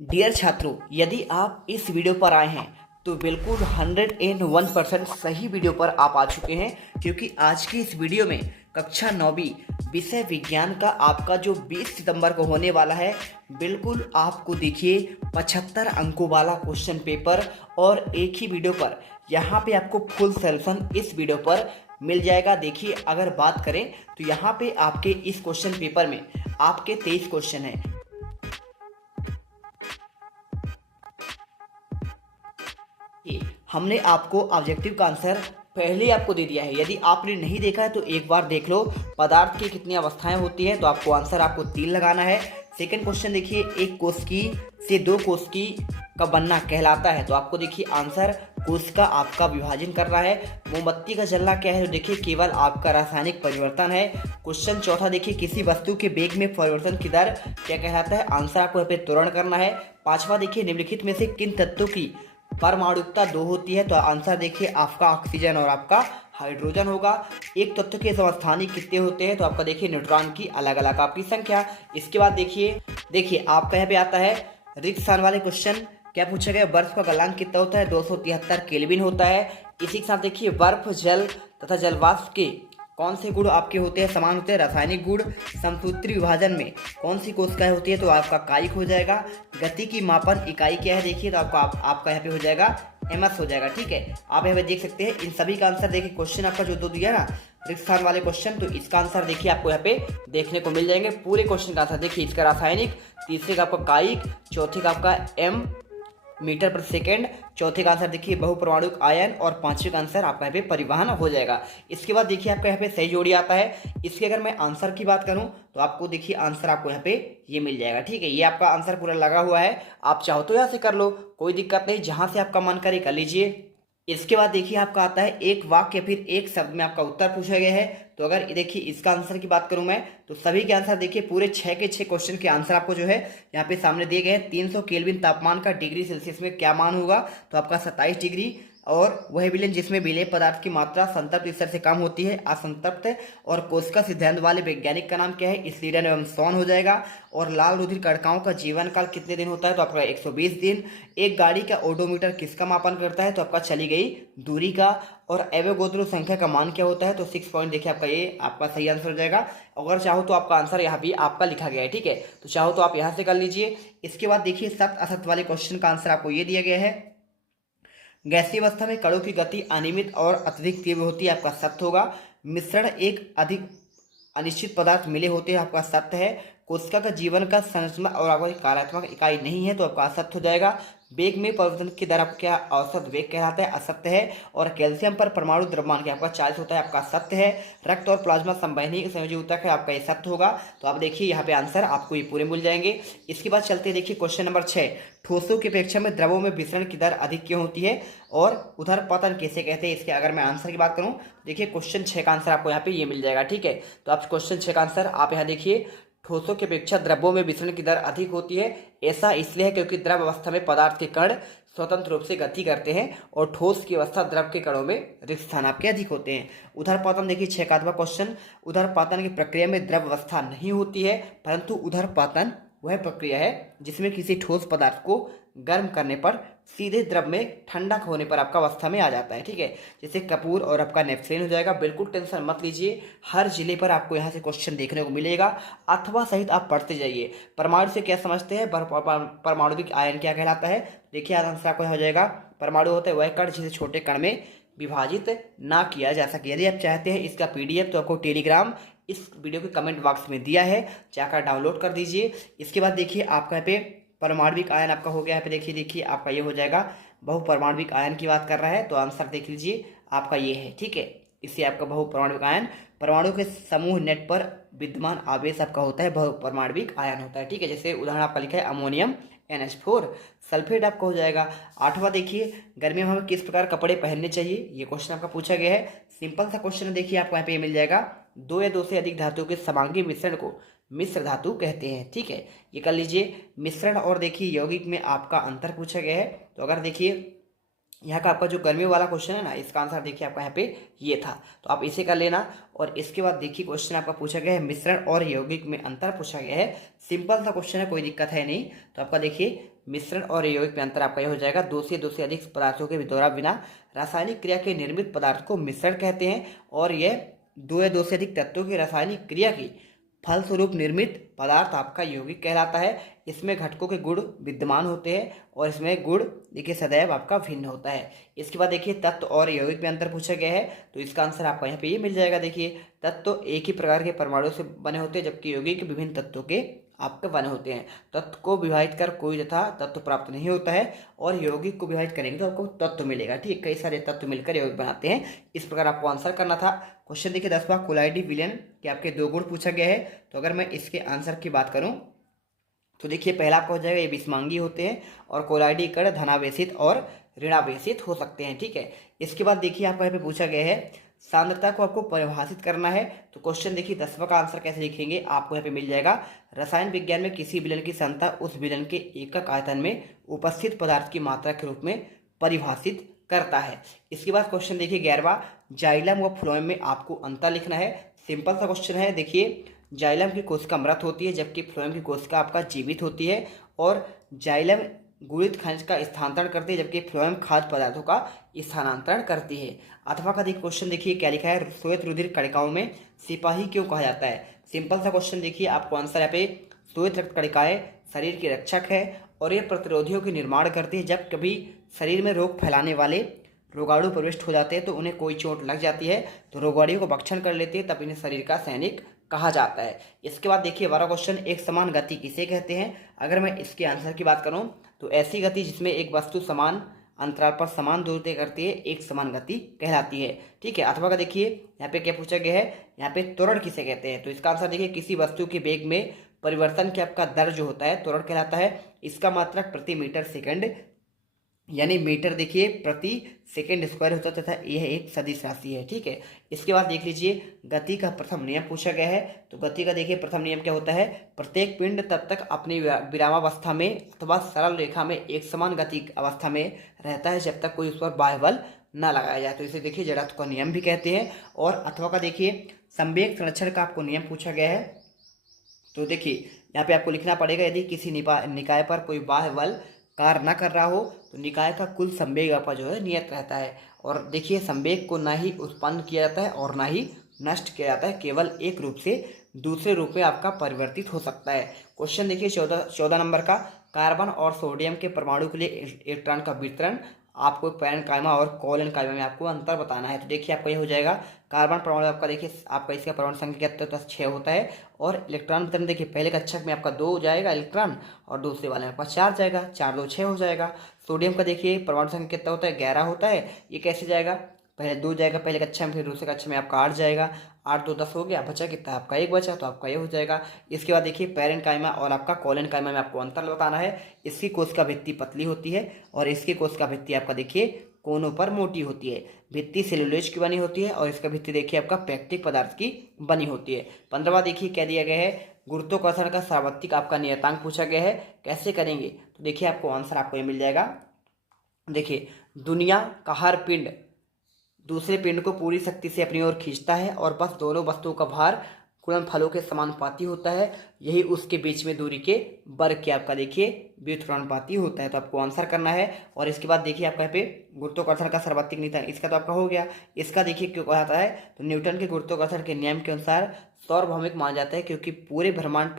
Dear छात्रों, यदि आप इस वीडियो पर आए हैं तो बिल्कुल 101% सही वीडियो पर आप आ चुके हैं, क्योंकि आज की इस वीडियो में कक्षा 9वीं विषय विज्ञान का आपका जो 20 सितंबर को होने वाला है, बिल्कुल आपको देखिए 75 अंकों वाला क्वेश्चन पेपर और एक ही वीडियो पर यहाँ पे आपको फुल सोल्यूशन इस वीडियो पर मिल जाएगा। देखिए, अगर बात करें तो यहाँ पे आपके इस क्वेश्चन पेपर में आपके 23 क्वेश्चन हैं। हमने आपको ऑब्जेक्टिव का आंसर पहले ही आपको दे दिया है। यदि आपने नहीं देखा है तो एक बार देख लो। पदार्थ की कितनी अवस्थाएं होती हैं, तो आपको आंसर आपको 3 लगाना है। सेकंड क्वेश्चन देखिए, एक कोशिकी से 2 कोशिकी का बनना कहलाता है, तो आपको देखिए आंसर कोशिका आपका विभाजन करना है। मोमबत्ती का जलना क्या है, तो देखिए केवल आपका रासायनिक परिवर्तन है। क्वेश्चन चौथा देखिए, किसी वस्तु के वेग में परिवर्तन की दर क्या कहलाता है, आंसर आपको यहाँ पे त्वरण करना है। पांचवा देखिए, निम्नलिखित में से किन तत्वों की परमाणुकता 2 होती है, तो आंसर देखिए आपका ऑक्सीजन और आपका हाइड्रोजन होगा। एक तत्व के समस्थानिक कितने होते हैं, तो आपका देखिए न्यूट्रॉन की अलग अलग आपकी संख्या। इसके बाद देखिए आपका यहाँ पे आता है रिक्त स्थान वाले क्वेश्चन। क्या पूछा गया, बर्फ का गलनांक कितना होता है, 273 केल्विन होता है। इसी के साथ देखिए बर्फ, जल तथा जलवाष्प के कौन से गुण आपके होते हैं, समान होते हैं, रासायनिक गुण। समसूत्री विभाजन में कौन सी कोशिकाएं होती है, तो आपका कायिक हो जाएगा। गति की मापन इकाई क्या है, देखिए तो आपका यहाँ पे हो जाएगा एमएस हो जाएगा। ठीक है, आप यहाँ पे देख सकते हैं इन सभी का आंसर। देखिए क्वेश्चन आपका जो दो दिया ना रिक्त स्थान वाले क्वेश्चन, तो इसका आंसर देखिए आपको यहाँ पे देखने को मिल जाएंगे। पूरे क्वेश्चन का आंसर देखिए, इसका रासायनिक, तीसरे का आपका कायिक, चौथे का आपका एम मीटर प्रति सेकेंड, चौथे का आंसर देखिए बहुपरमाणुक आयन, और पांचवे का आंसर आपका यहाँ पे परिवहन हो जाएगा। इसके बाद देखिए आपका यहाँ पे सही जोड़ी आता है। इसके अगर मैं आंसर की बात करूं तो आपको देखिए आंसर आपको यहाँ पे ये मिल जाएगा। ठीक है, ये आपका आंसर पूरा लगा हुआ है। आप चाहो तो यहाँ से कर लो, कोई दिक्कत नहीं, जहां से आपका मन करे कर लीजिए। इसके बाद देखिए आपका आता है एक वाक्य फिर एक शब्द में आपका उत्तर पूछा गया है। तो अगर देखिए इसका आंसर की बात करूं मैं, तो सभी के आंसर देखिए पूरे 6 के 6 क्वेश्चन के आंसर आपको जो है यहाँ पे सामने दिए गए हैं। 300 केल्विन तापमान का डिग्री सेल्सियस में क्या मान होगा, तो आपका 27 डिग्री। और वह विलयन जिसमें विलेय पदार्थ की मात्रा संतृप्त स्तर से कम होती है, असंतृप्त। और कोशिका सिद्धांत वाले वैज्ञानिक का नाम क्या है, स्लीडन एवं सॉन हो जाएगा। और लाल रुधिर कणिकाओं का जीवन काल कितने दिन होता है, तो आपका 120 दिन। एक गाड़ी का ओडोमीटर किसका मापन करता है, तो आपका चली गई दूरी का। और एवोगैड्रो संख्या का मान क्या होता है, तो 6 पॉइंट देखिए आपका ये आपका सही आंसर हो जाएगा। अगर चाहो तो आपका आंसर यहाँ भी आपका लिखा गया है। ठीक है, तो चाहो तो आप यहाँ से कर लीजिए। इसके बाद देखिए सत्य असत्य वाले क्वेश्चन का आंसर आपको ये दिया गया है। गैसीय अवस्था में कणों की गति अनियमित और अत्यधिक तीव्र होती है, आपका सत्य होगा। मिश्रण एक अधिक अनिश्चित पदार्थ मिले होते हैं, आपका सत्य है। कोशिका का जीवन का संरचना और आपका कार्यात्मक इकाई नहीं है, तो आपका असत्य हो जाएगा। वेग में परिवर्तन की दर आपका क्या औसत वेग कहलाता है, असत्य है। और कैल्शियम पर परमाणु द्रव्यमान क्या आपका 40 होता है, आपका सत्य है। रक्त और प्लाज्मा संवहनी संयोजी ऊतक है, आपका ये सत्य होगा। तो आप देखिए यहाँ पे आंसर आपको ये पूरे मिल जाएंगे। इसके बाद चलते देखिए क्वेश्चन नंबर 6, ठोसों की अपेक्षा में द्रवों में विसरण की दर अधिक क्यों होती है और उधर पतन किसे कहते हैं। इसके अगर मैं आंसर की बात करूं, देखिए क्वेश्चन 6 का आंसर आपको यहाँ पे ये मिल जाएगा। ठीक है, तो आप क्वेश्चन 6 का आंसर आप यहाँ देखिए, ठोसों की अपेक्षा द्रव्यों में विसरण की दर अधिक होती है। ऐसा इसलिए है क्योंकि द्रव अवस्था में पदार्थ के कण स्वतंत्र रूप से गति करते हैं, और ठोस की अवस्था द्रव के कणों में रिक्त स्थान आपके अधिक होते हैं। उधर पातन देखिए 6 का क्वेश्चन, उधर पातन की प्रक्रिया में द्रव अवस्था नहीं होती है, परंतु उधर पातन वह प्रक्रिया है जिसमें किसी ठोस पदार्थ को गर्म करने पर सीधे द्रव में ठंडा होने पर आपका अवस्था में आ जाता है। ठीक है, जैसे कपूर और आपका नेफ्थलीन हो जाएगा। बिल्कुल टेंशन मत लीजिए, हर जिले पर आपको यहाँ से क्वेश्चन देखने को मिलेगा, अथवा सहित आप पढ़ते जाइए। परमाणु से क्या समझते हैं, परमाणुविक आयन क्या कहलाता है, देखिए आंसर आपको हो जाएगा। परमाणु होता है वह कण जिसे छोटे कण में विभाजित ना किया जा सके। यदि आप चाहते हैं इसका PDF, तो आपको टेलीग्राम इस वीडियो के कमेंट बॉक्स में दिया है, जाकर डाउनलोड कर दीजिए। इसके बाद देखिए आपका यहाँ पे परमाणविक आयन आपका हो गया। यहाँ पे देखिए आपका ये हो जाएगा, बहुपरमाणविक आयन की बात कर रहा है, तो आंसर देख लीजिए आपका ये है। ठीक है, इससे आपका बहुपरमाणविक आयन परमाणु के समूह नेट पर विद्यमान आवेश आपका होता है, बहुपरमाणविक आयन होता है। ठीक है, जैसे उदाहरण आपका लिखा है अमोनियम NH4। सल्फेट आपका हो जाएगा। 8वां देखिए, गर्मी में हमें किस प्रकार कपड़े पहनने चाहिए, ये क्वेश्चन आपका पूछा गया है। सिंपल सा क्वेश्चन है, देखिए आपको यहाँ पे मिल जाएगा। 2 या 2 से अधिक धातुओं के समांगी मिश्रण को मिश्र धातु कहते हैं। ठीक है, ये कर लीजिए। मिश्रण और देखिए यौगिक में आपका अंतर पूछा गया है, तो अगर देखिए यहाँ का आपका जो गर्मियों वाला क्वेश्चन है ना, इसका आंसर देखिए आपका यहाँ पे ये था, तो आप इसे कर लेना। और इसके बाद देखिए क्वेश्चन आपका पूछा गया है मिश्रण और यौगिक में अंतर पूछा गया है। सिंपल सा क्वेश्चन है, कोई दिक्कत है नहीं। तो आपका देखिए मिश्रण और यौगिक में अंतर आपका यह हो जाएगा, दो से अधिक पदार्थों के द्वारा बिना रासायनिक क्रिया के निर्मित पदार्थ को मिश्रण कहते हैं। और यह दो या दो से अधिक तत्वों की रासायनिक क्रिया की फलस्वरूप निर्मित पदार्थ आपका यौगिक कहलाता है। इसमें घटकों के गुण विद्यमान होते हैं और इसमें गुण देखिए सदैव आपका भिन्न होता है। इसके बाद देखिए तत्व और यौगिक में अंतर पूछा गया है, तो इसका आंसर आपका यहाँ पे ये मिल जाएगा। देखिए तत्व एक ही प्रकार के परमाणु से बने होते हैं, जबकि यौगिक विभिन्न तत्वों के आपके बने होते हैं। तत्व को विभाजित कर कोई तथा तत्व प्राप्त नहीं होता है, और यौगिक को विभाजित करेंगे तो आपको तत्व मिलेगा। ठीक, कई सारे तत्व मिलकर यौगिक बनाते हैं। इस प्रकार आपको आंसर करना था। क्वेश्चन देखिए 10वां, कोलाइडी विलयन के आपके दो गुण पूछा गया है। तो अगर मैं इसके आंसर की बात करूं तो देखिए पहला आपका हो जाएगा, ये विषमांगी होते हैं और कोलाइडी कण धनावेशित और ऋणावेशित हो सकते हैं। ठीक है, इसके बाद देखिए आपका यहाँ पे पूछा गया है सांद्रता को आपको परिभाषित करना है। तो क्वेश्चन देखिए 10वां का आंसर कैसे लिखेंगे, आपको यहाँ पे मिल जाएगा, रसायन विज्ञान में किसी विलयन की सांद्रता उस विलयन के एकक आयतन में उपस्थित पदार्थ की मात्रा के रूप में परिभाषित करता है। इसके बाद क्वेश्चन देखिए 11वां, जाइलम व फ्लोएम में आपको अंतर लिखना है। सिंपल सा क्वेश्चन है। देखिए जाइलम की कोशिका मृत होती है, जबकि फ्लोएम की कोशिका आपका जीवित होती है। और जाइलम गुणित खनिज का स्थानांतरण करती है, जबकि फ्लोएम खाद्य पदार्थों का स्थानांतरण करती है। अथवा का देखिए क्वेश्चन देखिए क्या लिखा है, श्वेत रुधिर कणिकाओं में सिपाही क्यों कहा जाता है। सिंपल सा क्वेश्चन देखिए, आपको आंसर यहाँ पे श्वेत रक्त कणिकाएं शरीर के रक्षक है और ये प्रतिरोधियों के निर्माण करती है। जब कभी शरीर में रोग फैलाने वाले रोगाणु प्रविष्ट हो जाते हैं तो उन्हें कोई चोट लग जाती है, तो रोगाणुओं को भक्षण कर लेते हैं, तब इन्हें शरीर का सैनिक कहा जाता है। इसके बाद देखिए 12वां क्वेश्चन, एक समान गति किसे कहते हैं। अगर मैं इसके आंसर की बात करूं तो ऐसी गति जिसमें एक वस्तु समान अंतराल पर समान दूरी तय करती है, एक समान गति कहलाती है। ठीक है, अथवा का देखिए यहाँ पे क्या पूछा गया है, यहाँ पे त्वरण किसे कहते हैं। तो इसका आंसर देखिए, किसी वस्तु के वेग में परिवर्तन के आपका दर जो होता है त्वरण कहलाता है। इसका मात्रक प्रति मीटर सेकंड यानी मीटर देखिए प्रति सेकंड स्क्वायर होता है, तथा यह एक सदिश राशि है। ठीक है, इसके बाद देख लीजिए गति का प्रथम नियम पूछा गया है। तो गति का देखिए प्रथम नियम क्या होता है, प्रत्येक पिंड तब तक अपनी विरामावस्था में अथवा सरल रेखा में एक समान गति अवस्था में रहता है जब तक कोई उस पर बाह्य बल न लगाया जाए। तो इसे देखिए जड़त्व का नियम भी कहते हैं। और अथवा का देखिए संवेग संरक्षण का आपको नियम पूछा गया है। तो देखिए यहाँ पे आपको लिखना पड़ेगा, यदि किसी निकाय पर कोई बाह्य बल कार्य न कर रहा हो तो निकाय का कुल संवेग आपका जो है नियत रहता है। और देखिए संवेग को ना ही उत्पन्न किया जाता है और ना ही नष्ट किया जाता है, केवल एक रूप से दूसरे रूप में आपका परिवर्तित हो सकता है। क्वेश्चन देखिए 14 नंबर का, कार्बन और सोडियम के परमाणु के लिए इलेक्ट्रॉन का वितरण आपको पैरेनकाइमा और कोलेनकाइमा में आपको अंतर बताना है। तो देखिए आपका ये हो जाएगा, कार्बन परमाणु आपका देखिए आपका इसका परमाणु संख्या क्या 6 होता है, और इलेक्ट्रॉन वितरण देखिए पहले कक्षक में आपका 2 जाएगा इलेक्ट्रॉन और दूसरे वाले में आपका 4 जाएगा, 4 2 6 हो जाएगा। सोडियम का देखिए परमाणु संख्या कितना होता है, 11 होता है। ये कैसे जाएगा, पहले 2 जाएगा पहले कक्षा में, फिर दूसरे कक्षा में आपका 8 जाएगा, 8 2 10 हो गया, बचा कितना आपका 1 बचा, तो आपका ये हो जाएगा। इसके बाद देखिए पैरेनकाइमा और आपका कोलेनकाइमा में आपको अंतर बताना है। इसकी कोशिका भित्ति पतली होती है और इसकी कोशिका भित्ति आपका देखिए कोनों पर मोटी होती है। भित्ति सेलुलोज की बनी होती है और इसका भित्ति देखिए आपका पेक्टिक पदार्थ की बनी होती है। 15वां देखिए क्या दिया गया है, गुरुत्वाकर्षण का सार्वत्रिक आपका नियतांक पूछा गया है, कैसे करेंगे। तो देखिए आपको आंसर आपको ये मिल जाएगा। देखिए दुनिया का हर पिंड दूसरे पिंड को पूरी शक्ति से अपनी ओर खींचता है और बस दोनों वस्तुओं का भार गुणनफलों के समानुपाती होता है। यही उसके बीच में दूरी के वर्ग के आपका देखिए व्युत्क्रमानुपाती होता है। तो आपको आंसर करना है। और इसके बाद देखिए आपका यहाँ पे गुरुत्वाकर्षण का सर्वाधिक नियतांक, इसका तो आपका हो गया। इसका देखिए क्यों कहा जाता है, तो न्यूटन के गुरुत्वाकर्षण के नियम के अनुसार सार्वभौमिक माना जाता है, क्योंकि पूरे ब्रह्मांड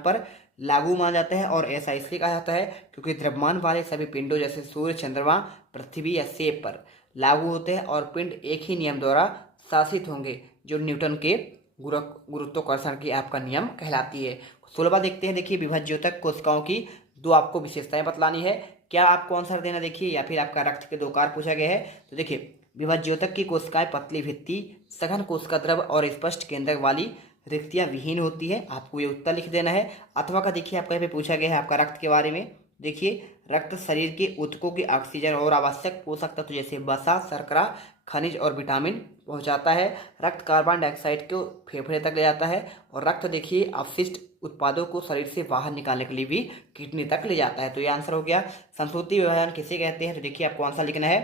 पर लागू माना जाता है। और ऐसा इसलिए कहा जाता है क्योंकि द्रव्यमान वाले सभी पिंडों जैसे सूर्य, चंद्रमा, पृथ्वी या सेब पर लागू होते हैं और पिंड एक ही नियम द्वारा शासित होंगे, जो न्यूटन के गुरुत्वाकर्षण की आपका नियम कहलाती है। 16वां देखते हैं। देखिए विभाज्योतक कोशिकाओं की 2 आपको विशेषताएं बतलानी है। क्या आपको आंसर देना देखिए, या फिर आपका रक्त के 2 कार पूछा गया है। तो देखिए विभाज्योतक की कोशिकाएं पतली भित्ति, सघन कोशिका द्रव और स्पष्ट केंद्रक वाली रिक्तियां विहीन होती है। आपको ये उत्तर लिख देना है। अथवा का देखिए आपका यहाँ पे पूछा गया है आपका रक्त के बारे में। देखिए रक्त शरीर के ऊतकों की ऑक्सीजन और आवश्यक पोषक तत्व जैसे वसा, शर्करा, खनिज और विटामिन पहुंचाता है। रक्त कार्बन डाइऑक्साइड को फेफड़े तक ले जाता है और रक्त देखिए अपशिष्ट उत्पादों को शरीर से बाहर निकालने के लिए भी किडनी तक ले जाता है। तो ये आंसर हो गया। संसूत्री विभाजन किसे कहते हैं। तो देखिए आपको आंसर लिखना है।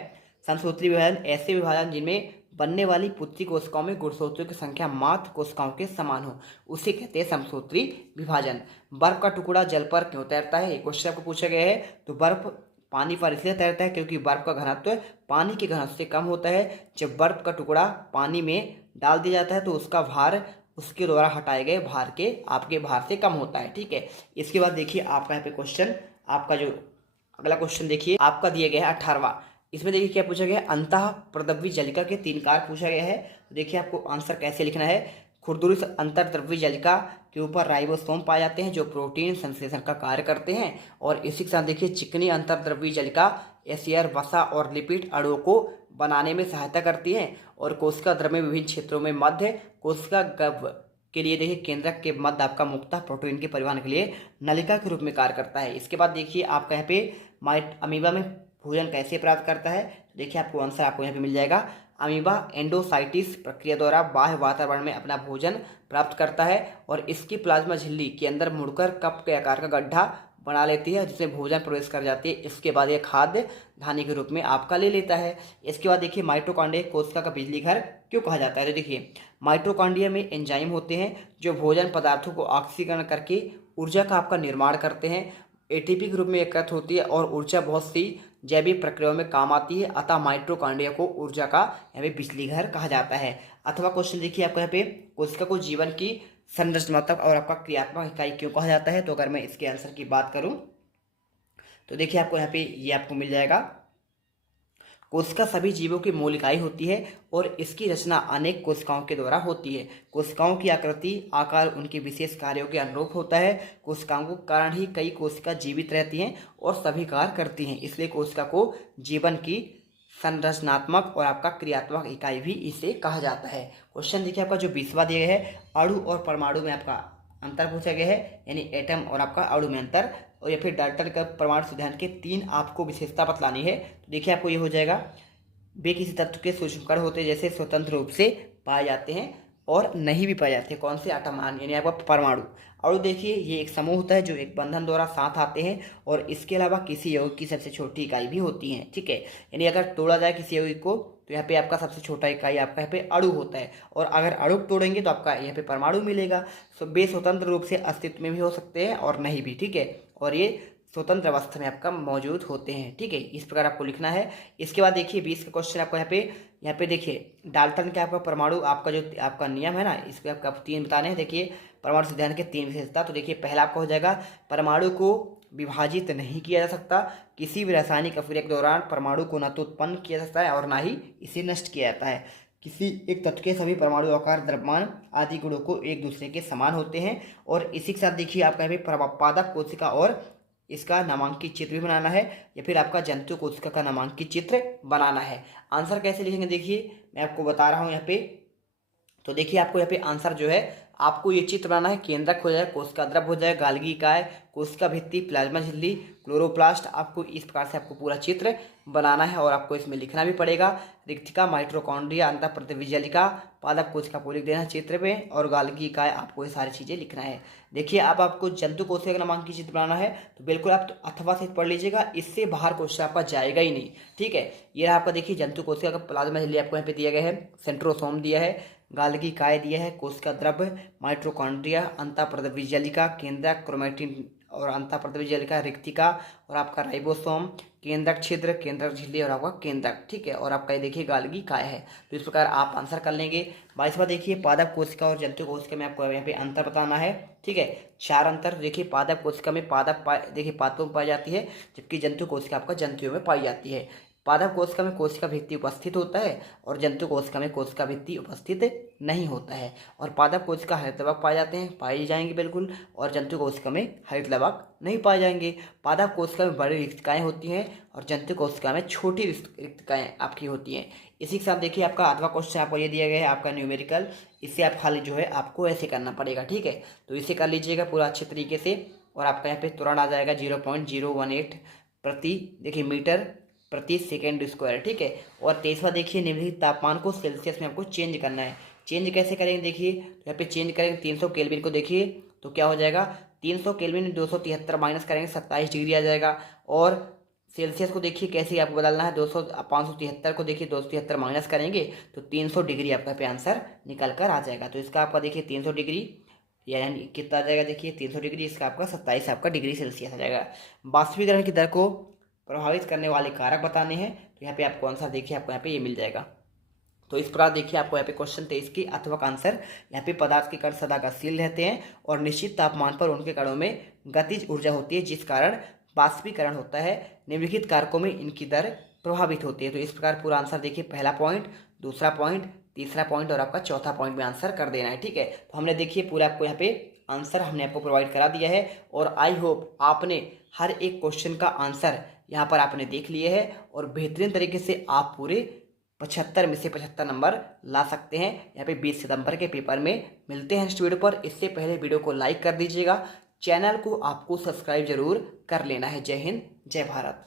संसूत्री विभाजन ऐसे विभाजन जिनमें बनने वाली पुत्री कोशिकाओं में गुणसूत्रों की संख्या मात्र कोशिकाओं के समान हो, उसे कहते हैं समसूत्री विभाजन। बर्फ का टुकड़ा जल पर क्यों तैरता है, ये क्वेश्चन आपको पूछा गया है। तो बर्फ पानी पर इसलिए तैरता है क्योंकि बर्फ का घनत्व पानी के घनत्व से कम होता है। जब बर्फ का टुकड़ा पानी में डाल दिया जाता है तो उसका भार उसके द्वारा हटाए गए भार के आपके भार से कम होता है। ठीक है, इसके बाद देखिए आपका यहाँ पे क्वेश्चन, आपका जो अगला क्वेश्चन देखिए आपका दिया गया है 18वां। इसमें देखिए क्या पूछा गया है, अंतः प्रद्रव्य जलिका के 3 कारक पूछा गया है। तो देखिए आपको आंसर कैसे लिखना है। खुरदुरी अंतर्द्रव्य जलिका के ऊपर राइबोसोम पाए जाते हैं जो प्रोटीन संश्लेषण का कार्य करते हैं। और इसी के साथ देखिए चिकनी अंतर्द्रव्य जलिका एसियर वसा और लिपिड अणुओं को बनाने में सहायता करती है। और कोशिका द्रव्य में विभिन्न क्षेत्रों में मध्य कोशिका गर्भ के लिए देखिए केंद्रक के मध्य आपका मुक्ता प्रोटीन के परिवहन के लिए नलिका के रूप में कार्य करता है। इसके बाद देखिए आपका यहाँ पे अमीबा में भोजन कैसे प्राप्त करता है। तो देखिए आपको आंसर आपको यहाँ पे मिल जाएगा। अमीबा एंडोसाइटिस प्रक्रिया द्वारा बाह्य वातावरण में अपना भोजन प्राप्त करता है और इसकी प्लाज्मा झिल्ली के अंदर मुड़कर कप के आकार का गड्ढा बना लेती है जिसमें भोजन प्रवेश कर जाती है। इसके बाद यह खाद्य धानी के रूप में आपका ले लेता है। इसके बाद देखिए माइटोकॉन्ड्रिया कोशिका का बिजली घर क्यों कहा जाता है। तो देखिए माइटोकॉन्ड्रिया में एंजाइम होते हैं जो भोजन पदार्थों को ऑक्सीकरण करके ऊर्जा का आपका निर्माण करते हैं। एटीपी के रूप में एकत्र होती है और ऊर्जा बहुत सी जैविक प्रक्रियाओं में काम आती है। अतः माइटोकॉन्ड्रिया को ऊर्जा का यहाँ पे बिजली घर कहा जाता है। अथवा क्वेश्चन देखिए आपको यहाँ पे कोशिका को जीवन की संरचनात्मक और आपका क्रियात्मक इकाई क्यों कहा जाता है। तो अगर मैं इसके आंसर की बात करूं तो देखिए आपको यहाँ पे ये आपको मिल जाएगा। कोशिका सभी जीवों की मूल इकाई होती है और इसकी रचना अनेक कोशिकाओं के द्वारा होती है। कोशिकाओं की आकृति आकार उनके विशेष कार्यों के अनुरूप होता है। कोशिकाओं के कारण ही कई कोशिका जीवित रहती हैं और सभी कार्य करती हैं, इसलिए कोशिका को जीवन की संरचनात्मक और आपका क्रियात्मक इकाई भी इसे कहा जाता है। क्वेश्चन देखिए आपका जो 20वां दिया गया है, अणु और परमाणु में आपका अंतर पूछा गया है, यानी एटम और आपका अणु में अंतर। और या फिर डाल्टन का परमाणु सिद्धांत के 3 आपको विशेषता बतलानी है। तो देखिए आपको ये हो जाएगा, वे किसी तत्व के सूक्ष्मकण होते हैं जैसे स्वतंत्र रूप से पाए जाते हैं और नहीं भी पाए जाते हैं। कौन से आटम, यानी आपका परमाणु। अणु देखिए ये एक समूह होता है जो एक बंधन द्वारा साथ आते हैं और इसके अलावा किसी यौगिक की सबसे छोटी इकाई भी होती है। ठीक है, यानी अगर तोड़ा जाए किसी यौगिक को तो यहाँ पे आपका सबसे छोटा इकाई आपका यहाँ पे अणु होता है। और अगर अणु तोड़ेंगे तो आपका यहाँ पे परमाणु मिलेगा। वे स्वतंत्र रूप से अस्तित्व में भी हो सकते हैं और नहीं भी। ठीक है, और ये स्वतंत्र अवस्था में आपका मौजूद होते हैं। ठीक है, इस प्रकार आपको लिखना है। इसके बाद देखिए 20 का क्वेश्चन आपको यहाँ पे देखिए डाल्टन के आपका परमाणु आपका जो आपका नियम है ना, इसको आपका 3 बताने हैं। देखिए परमाणु सिद्धांत के 3 विशेषता। तो देखिए पहला आपका हो जाएगा, परमाणु को विभाजित नहीं किया जा सकता। किसी भी रासायनिक अभिक्रिया के दौरान परमाणु को न तो उत्पन्न किया जा सकता है और ना ही इसे नष्ट किया जाता है। किसी एक तत्व के सभी परमाणु आकार, द्रव्यमान आदि गुणों को एक दूसरे के समान होते हैं। और इसी के साथ देखिए आपका यहाँ पे पादप कोशिका और इसका नामांकित चित्र भी बनाना है या फिर आपका जंतु कोशिका का नामांकित चित्र बनाना है। आंसर कैसे लिखेंगे देखिए मैं आपको बता रहा हूँ यहाँ पे। तो देखिए आपको यहाँ पे आंसर जो है आपको ये चित्र बनाना है। केंद्रक हो जाए, कोशिका द्रव हो जाए, गाल्गी इकाई, कोशिका भित्ति, प्लाज्मा झिल्ली, क्लोरोप्लास्ट। आपको इस प्रकार से आपको पूरा चित्र बनाना है और आपको इसमें लिखना भी पड़ेगा। रिक्तिका, माइटोकॉन्ड्रिया, अंतःप्रतिविजलिका, पादप कोशिका को लिख देना चित्र पे और गाल्गी इकाई, आपको ये सारी चीज़ें लिखना है। देखिए अब आपको जंतु कोशिका का नामांकित चित्र बनाना है तो बिल्कुल आप अथवा से पढ़ लीजिएगा, इससे बाहर क्वेश्चन आपका जाएगा ही नहीं। ठीक है, ये आपका देखिए जंतु कोशिका का प्लाज्मा झिल्ली आपको यहाँ पे दिया गया है, सेंट्रोसोम दिया है, गाल्गी इकाई दिया है, कोशिका द्रव्य, माइटोकॉन्ड्रिया, अंतःप्रतिविजलिका, केंद्रक, क्रोमैटिन और अंतःप्रतिविजलिका, रिक्तिका और आपका राइबोसोम, केंद्रक छिद्र, केंद्रक झिल्ली और आपका केंद्रक। ठीक है, और आपका ये देखिए गाल्गी इकाई है। तो इस प्रकार आप आंसर कर लेंगे। 22वां देखिए पादप कोशिका और जंतु कोशिका में आपको यहाँ पे अंतर बताना है। ठीक है, 4 अंतर देखिए। पादप कोशिका में देखिए पादपों में पाई जाती है, जबकि जंतु कोशिका आपका जंतुओं में पाई जाती है। पादप कोशिका में कोशिका भित्ति उपस्थित होता है और जंतु कोशिका में कोशिका भित्ति उपस्थित नहीं होता है। और पादप कोशिका हरित लवक पाए जाते हैं, पाए जाएंगे बिल्कुल, और जंतु कोशिका में हरित लवक नहीं पाए जाएंगे। पादप कोशिका में बड़ी रिक्तिकाएँ होती हैं और जंतु कोशिका में छोटी रिक्तिकाएँ आपकी होती हैं। इसी के साथ देखिए आपका 8वां क्वेश्चन आपको ये दिया गया है आपका न्यूमेरिकल। इससे आप हल जो है आपको ऐसे करना पड़ेगा। ठीक है, तो इसे कर लीजिएगा पूरा अच्छे तरीके से और आपका यहाँ पे तुरंत आ जाएगा 0.018 प्रति देखिए मीटर प्रति सेकेंड स्क्वायर। ठीक है, और 23वां देखिए निम्नलिखित तापमान को सेल्सियस में आपको चेंज करना है। चेंज कैसे करेंगे देखिए, तो यहाँ पे चेंज करेंगे 300 केल्विन को। देखिए तो क्या हो जाएगा, 300 केल्विन 273 माइनस करेंगे 27 डिग्री आ जाएगा। और सेल्सियस को देखिए कैसे आपको बदलना है, 200 573 को देखिए 273 माइनस करेंगे तो 300 डिग्री आपका पे आंसर निकल कर आ जाएगा। तो इसका आपका देखिए 300 डिग्री यानी कितना आ जाएगा, देखिए 300 डिग्री, इसका आपका 27 आपका डिग्री सेल्सियस आ जाएगा। वाष्पीकरण की दर को प्रभावित करने वाले कारक बताने हैं, तो यहाँ पे आपको आंसर देखिए आपको यहाँ पे ये मिल जाएगा। तो इस प्रकार देखिए आपको यहाँ पे क्वेश्चन 23 की अथवा का आंसर, यहाँ पे पदार्थ के कण सदा गतिशील रहते हैं और निश्चित तापमान पर उनके कणों में गतिज ऊर्जा होती है जिस कारण वाष्पीकरण होता है। निम्नलिखित कारकों में इनकी दर प्रभावित होती है। तो इस प्रकार पूरा आंसर देखिए, पहला पॉइंट, दूसरा पॉइंट, तीसरा पॉइंट और आपका चौथा पॉइंट में आंसर कर देना है। ठीक है, तो हमने देखिए पूरा आपको यहाँ पे आंसर हमने आपको प्रोवाइड करा दिया है और आई होप आपने हर एक क्वेश्चन का आंसर यहाँ पर आपने देख लिए है और बेहतरीन तरीके से आप पूरे 75 में से 75 नंबर ला सकते हैं। यहाँ पे 20 सितंबर के पेपर में मिलते हैं नेक्स्ट वीडियो पर। इससे पहले वीडियो को लाइक कर दीजिएगा, चैनल को आपको सब्सक्राइब जरूर कर लेना है। जय हिंद, जय भारत।